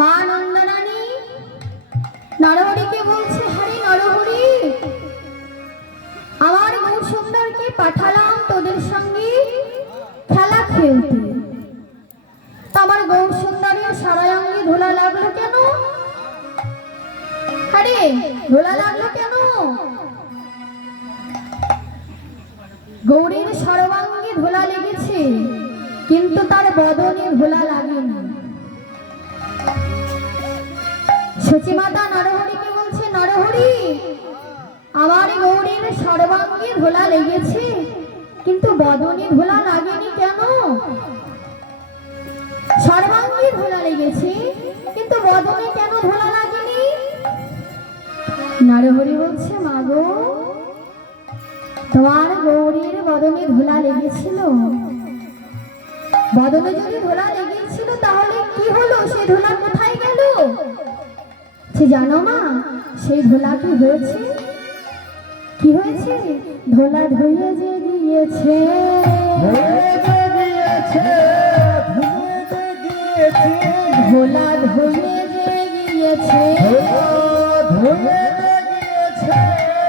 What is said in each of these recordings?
মা নন্দরানী নরহরিকে বলছে, হরি নরহরি, আমার গৌ সুন্দরকে পাঠালাম তোদের সঙ্গে খেলা খেলতে। আমার গৌ সুন্দরের সারাঙ্গে ধোলা লাগলো কেন? আরে ধোলা লাগলো কেন? গৌরীর সর্বাঙ্গে ধোলা লেগেছে, কিন্তু তার বদনে ধোলা লাগেনি। সচিমাতা নরহরিকে বলছে, নরহরি, আমার গৌরীর সর্বাঙ্গে ধোলা লেগেছে, কিন্তু বদনে ধোলা লাগেনি কেন? সর্বাঙ্গে ধোলা লেগেছে, কিন্তু বদনে কেন ধোলা লাগেনি? নরহরি বলছে, মাগো, তোমার গৌরীর বদনে ধোলা লেগেছিল। বদনে যদি ধোলা লেগেছিল তাহলে কি হলো? সেই ধোলা কোথায় গেল? সে জানো মা, সেই ধোলা কি হয়েছে? কি হয়েছে? ধোলা ধুয়ে যে গিয়েছে, ধোলা ধুয়ে যে গিয়েছে,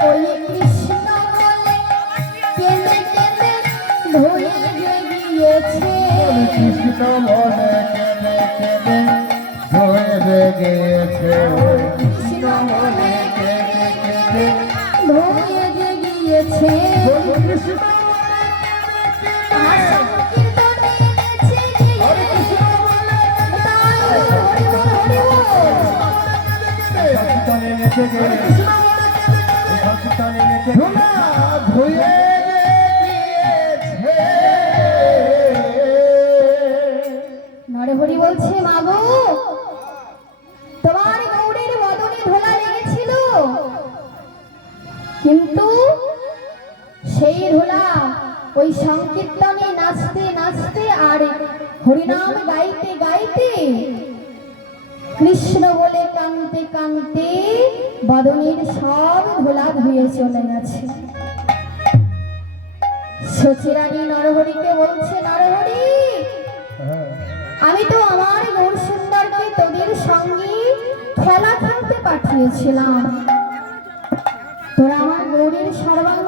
ওই কৃষ্ণ বলে কেঁদে কেঁদে ধুয়ে যে গিয়েছে, কৃষ্ণ বলে কেঁদে কেঁদে ধুয়ে যে গিয়েছে, কৃষ্ণ বলে কেঁদে কেঁদে ধুয়ে যে গিয়েছে, কৃষ্ণ নরহরি বলছে, মাগো, তোমার গৌরীর বদনে ধোলা লেগেছিল, কিন্তু সেই ধোলা ওই সংকীর্তনে নাচতে নাচতে আর হরিনাম গাইতে গাইতে, কৃষ্ণ বলে কাঁদতে কাঁদতে বদনের সব ধোলা ধুয়ে চলে গেছে। সচিরানী নরহরিকে বলছে, নরহরি, আমি তো আমার গৌর সুন্দরকে তোদের সঙ্গে খেলা খেলতে পাঠিয়েছিলাম, তোরা আমার গৌরীর সর্বাঙ্গ